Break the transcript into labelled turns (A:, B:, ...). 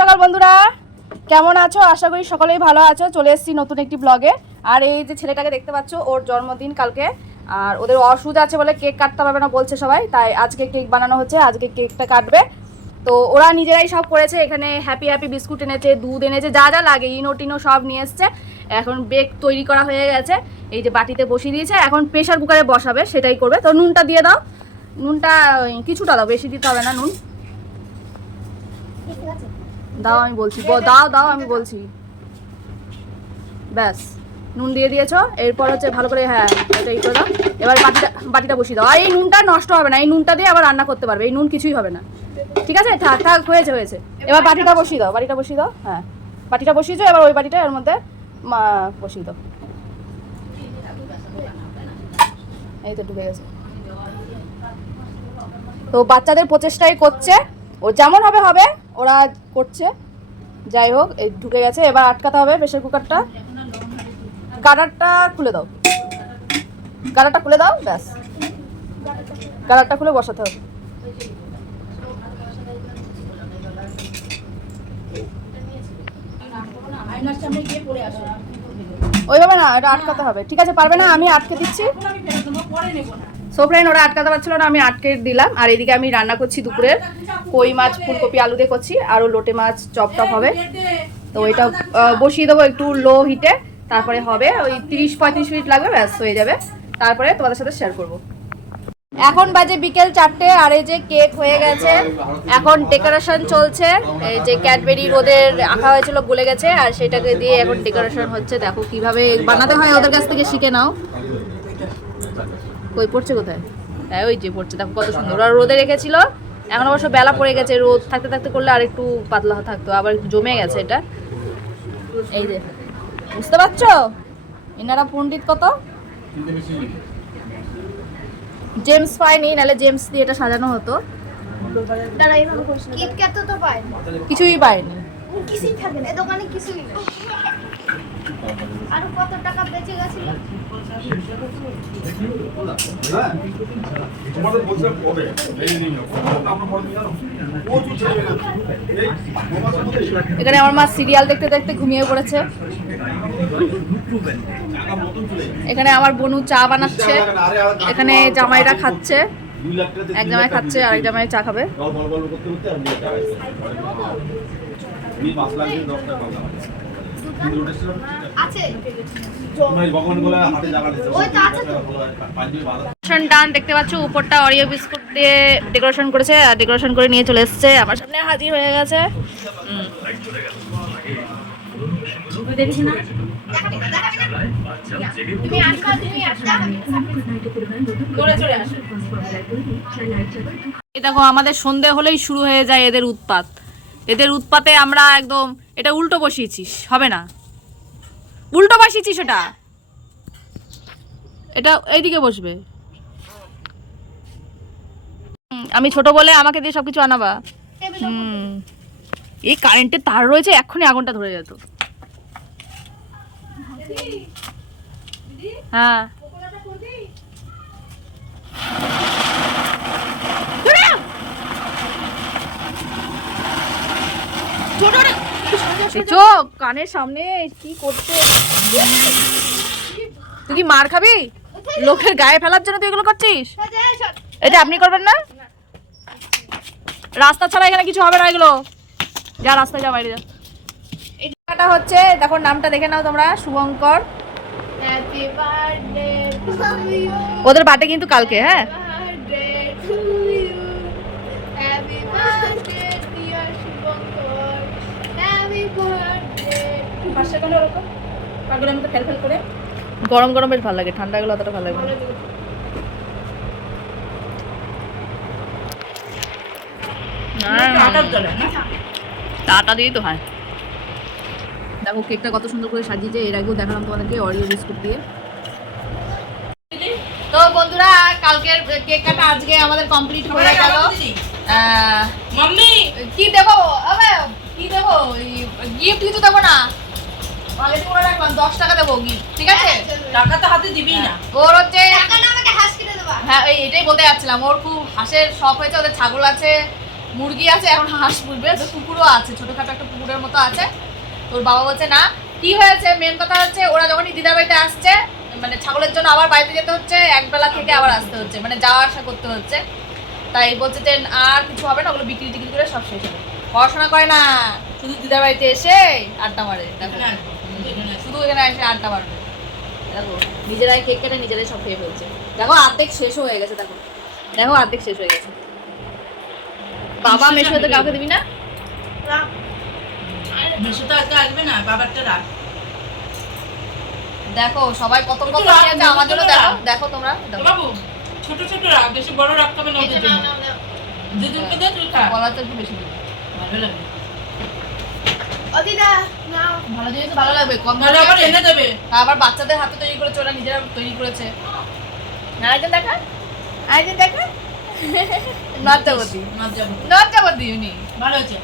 A: সকাল বন্ধুরা। কেমন আছো? আশা করি সকলেই ভালো আছো। চলে এসেছি নতুন একটি ব্লগে আর এই যে ছেলেটাকে দেখতে পাচ্ছ, ওর জন্মদিন কালকে। আর ওদের অসুখ আছে বলে কেক কাটতে পারবে না বলছে সবাই। তাই আজকে কেক বানানো হচ্ছে, আজকে কেকটা কাটবে। তো ওরা নিজেরাই সব করেছে। এখানে হ্যাপি হ্যাপি বিস্কুট এনেছে, দুধ এনেছে, যা যা লাগে, ইনো টিনো সব নিয়ে এসছে। এখন বেক তৈরি করা হয়ে গেছে। এই যে বাটিতে বসিয়ে দিয়েছে। এখন প্রেশার কুকারে বসাবে, সেটাই করবে। তো নুনটা দিয়ে দাও। নুনটা, কিছুটা দাও, বেশি দিতে হবে না নুন। দাও, আমি বলছি। দাও দাও, আমি বলছি। ব্যাস। নুন দিয়ে দিয়েছ। এরপর হচ্ছে ভালো করে হ্যাঁ এটা করে দাও। এবার বাটিটা বাটিটা বসিয়ে দাও। আর এই নুনটা নষ্ট হবে না। এই নুনটা দিয়ে আবার রান্না করতে পারবে। এই নুন কিছুই হবে না। ঠিক আছে? থাক থাক, হয়েছে হয়েছে। এবার বাটিটা বসিয়ে দাও, বাটিটা বসিয়ে দাও। হ্যাঁ। বাটিটা বসিয়েছো, এবার ওই বাটিটা এর মধ্যে বসিয়ে দাও। এই তো ঢুকে গেছে। তো বাচ্চাদের প্রচেষ্টাই করছে। ও যেমন হবে হবে। ওরা করছে। যাই হোক, এই ঢুকে গেছে। এবার আটকাতে হবে প্রেশার কুকারটা। গাডারটা খুলে দাও। গাডারটা খুলে দাও, ব্যাস। গাডারটা খুলে বসাতে হবে। ওইভাবে না, এটা আটকাতে হবে। ঠিক আছে, পারবে না, আমি আটকে দিচ্ছি। সো ফ্রেন্ড ওরা আটকাতে পারছিল না, আমি আটকে দিলাম। আর এদিকে আমি রান্না করছি দুপুরে কই মাছ, ফুলকপি, আলু দিয়ে করছি, আরও লোটে মাছ চপ টপ হবে। তো ওইটা বসিয়ে দেবো একটু লো হিটে, তারপরে হবে ওই তিরিশ পঁয়ত্রিশ মিনিট লাগবে, ব্যাস, হয়ে যাবে। তারপরে তোমাদের সাথে শেয়ার করব। এখন বাজে বিকেল চারটে, আর এই যে কেক হয়ে গেছে। এখন ডেকোরেশন চলছে। এই যে ক্যাডবেরি রোদের আঁকা হয়েছিল, গলে গেছে, আর সেটাকে দিয়ে এখন ডেকোরেশন হচ্ছে। দেখো কীভাবে বানাতে হয়, ওদের কাছ থেকে শিখে নাও। কই পড়ছে কোথায়? হ্যাঁ ওই যে পড়ছে দেখো কত সুন্দর। ওরা রোদে রেখেছিল এখন অবশ্য বেলা পড়ে গেছে রোদ থাকতে থাকতে করলে আর একটু পাতলা থাকতো আবার একটু জমে গেছে এটা। এই যে বুঝতে পারছ? এনারা পণ্ডিত কত? জেমস পাইনি নাহলে জেমস দিয়ে এটা সাজানো হতো। কিছুই পাইনি
B: কিছুই থাকে না দোকানে কিছুই আর কত টাকা বেঁচে গেছিল?
A: এখানে আমার মা সিরিয়াল দেখতে দেখতে ঘুমিয়ে পড়েছে। এখানে আমার বনু চা বানাচ্ছে। এখানে জামাইরা খাচ্ছে। এক জামাই খাচ্ছে আর এক জামাই চা খাবে।
C: করতে করতে
A: দেখতে উপরটা অরিও বিস্কুট দিয়ে ডেকোরেশন করেছে, আর ডেকোরেশন করে নিয়ে চলে আমার সামনে হাজির হয়ে গেছে। দেখো, আমাদের সন্ধে হলেই শুরু হয়ে যায় এদের উৎপাত। এদের উৎপাতে আমরা একদম এটা উল্টো বসিয়েছিস হবে না। উল্টো বসিয়েছিস এটা এটা এইদিকে বসবে। আমি ছোট বলে আমাকে দিয়ে সবকিছু আনাবা। হুম। এই কারেন্টের তার রয়েছে এক্ষুনি আগুনটা ধরে যেত হ্যাঁ। দেখছ কানের সামনে কি করছে? তুই কি মার খাবি? লোকের গায়ে ফেলার জন্য তুই এগুলো করছিস? এটা আপনি করবেন না? রাস্তা ছাড়া এখানে কিছু হবে না এগুলো। যা রাস্তায় যা বাইরে যা। এই জায়গাটা হচ্ছে দেখো নামটা দেখে নাও তোমরা শুভঙ্কর। ওদের বাটে কিন্তু কালকে হ্যাঁ? গরম গরম বেশ ভালো লাগে ঠান্ডা গুলো অতটা ভালো লাগে টাটা দিয়েই তো হয়। দেখো কেকটা কত সুন্দর করে সাজিয়েছে। এর আগেও দেখালাম তোমাদেরকে অরিও বিস্কুট দিয়ে। তো বন্ধুরা কালকের কেক কাটা আজকে আমাদের কমপ্লিট হয়ে গেল।
D: মাম্মি!
A: কি দেবো? কি দেবো? গিফট কিছু দেবো না। আগে করে রাখলাম দশ টাকা দেবো গিফট ঠিক আছে?
D: টাকা তো হাতে দিবি না।
A: ওর হচ্ছে
B: টাকা না আমাকে হাস কিনে দেবা।
A: হ্যাঁ এই এটাই বলতে যাচ্ছিলাম ওর খুব হাঁসের শখ হয়েছে ওদের ছাগল আছে মুরগি আছে এখন হাঁস পুষবে তো কুকুরও আছে ছোটখাটো একটা পুকুরের মতো আছে। তোর বাবা বলছে না কি হয়েছে? মেন কথা হচ্ছে ওরা যখনই দিদার বাড়িতে আসছে মানে ছাগলের জন্য আবার বাড়িতে যেতে হচ্ছে একবেলা থেকে আবার আসতে হচ্ছে মানে যাওয়া আসা করতে হচ্ছে। তাই বলছে যে আর কিছু হবে না ওগুলো বিক্রি টিক্রি করে সব শেষ হবে। পড়াশোনা করে না শুধু দিদার বাড়িতে এসে আড্ডা মারে। শুধু এখানে এসে আড্ডা মারবে। দেখো নিজেরাই কেক কেটে নিজেরাই সব খেয়ে ফেলছে। দেখো অর্ধেক শেষ হয়ে গেছে দেখো। দেখো অর্ধেক শেষ হয়ে গেছে। বাবা মেশো তো কাউকে দিবি না?
D: মিশো তো আজকে আসবে না বাবারটা রাখ।
A: দেখো সবাই কত কত
D: রাখ,
A: আমার জন্য দেখো দেখো তোমরা।
D: বাবু ছোট ছোট রাখ বেশি বড় রাখতে হবে না ওদের জন্য। দুজনকে দে তুই খা।
A: বলার তো একটু বেশি দিবি।
D: ভালো লাগে।
B: ও নাও।
A: ভালো জিনিস ভালো লাগবে কম
D: ভালো আবার এনে দেবে।
A: আবার বাচ্চাদের হাতে তৈরি করেছে ওরা নিজেরা তৈরি করেছে। আরেকজন দেখা? আরেকজন দেখা? লজ্জাবতী
D: মাছ যাব
A: লজ্জাবতী উনি।
D: ভালো হয়েছে।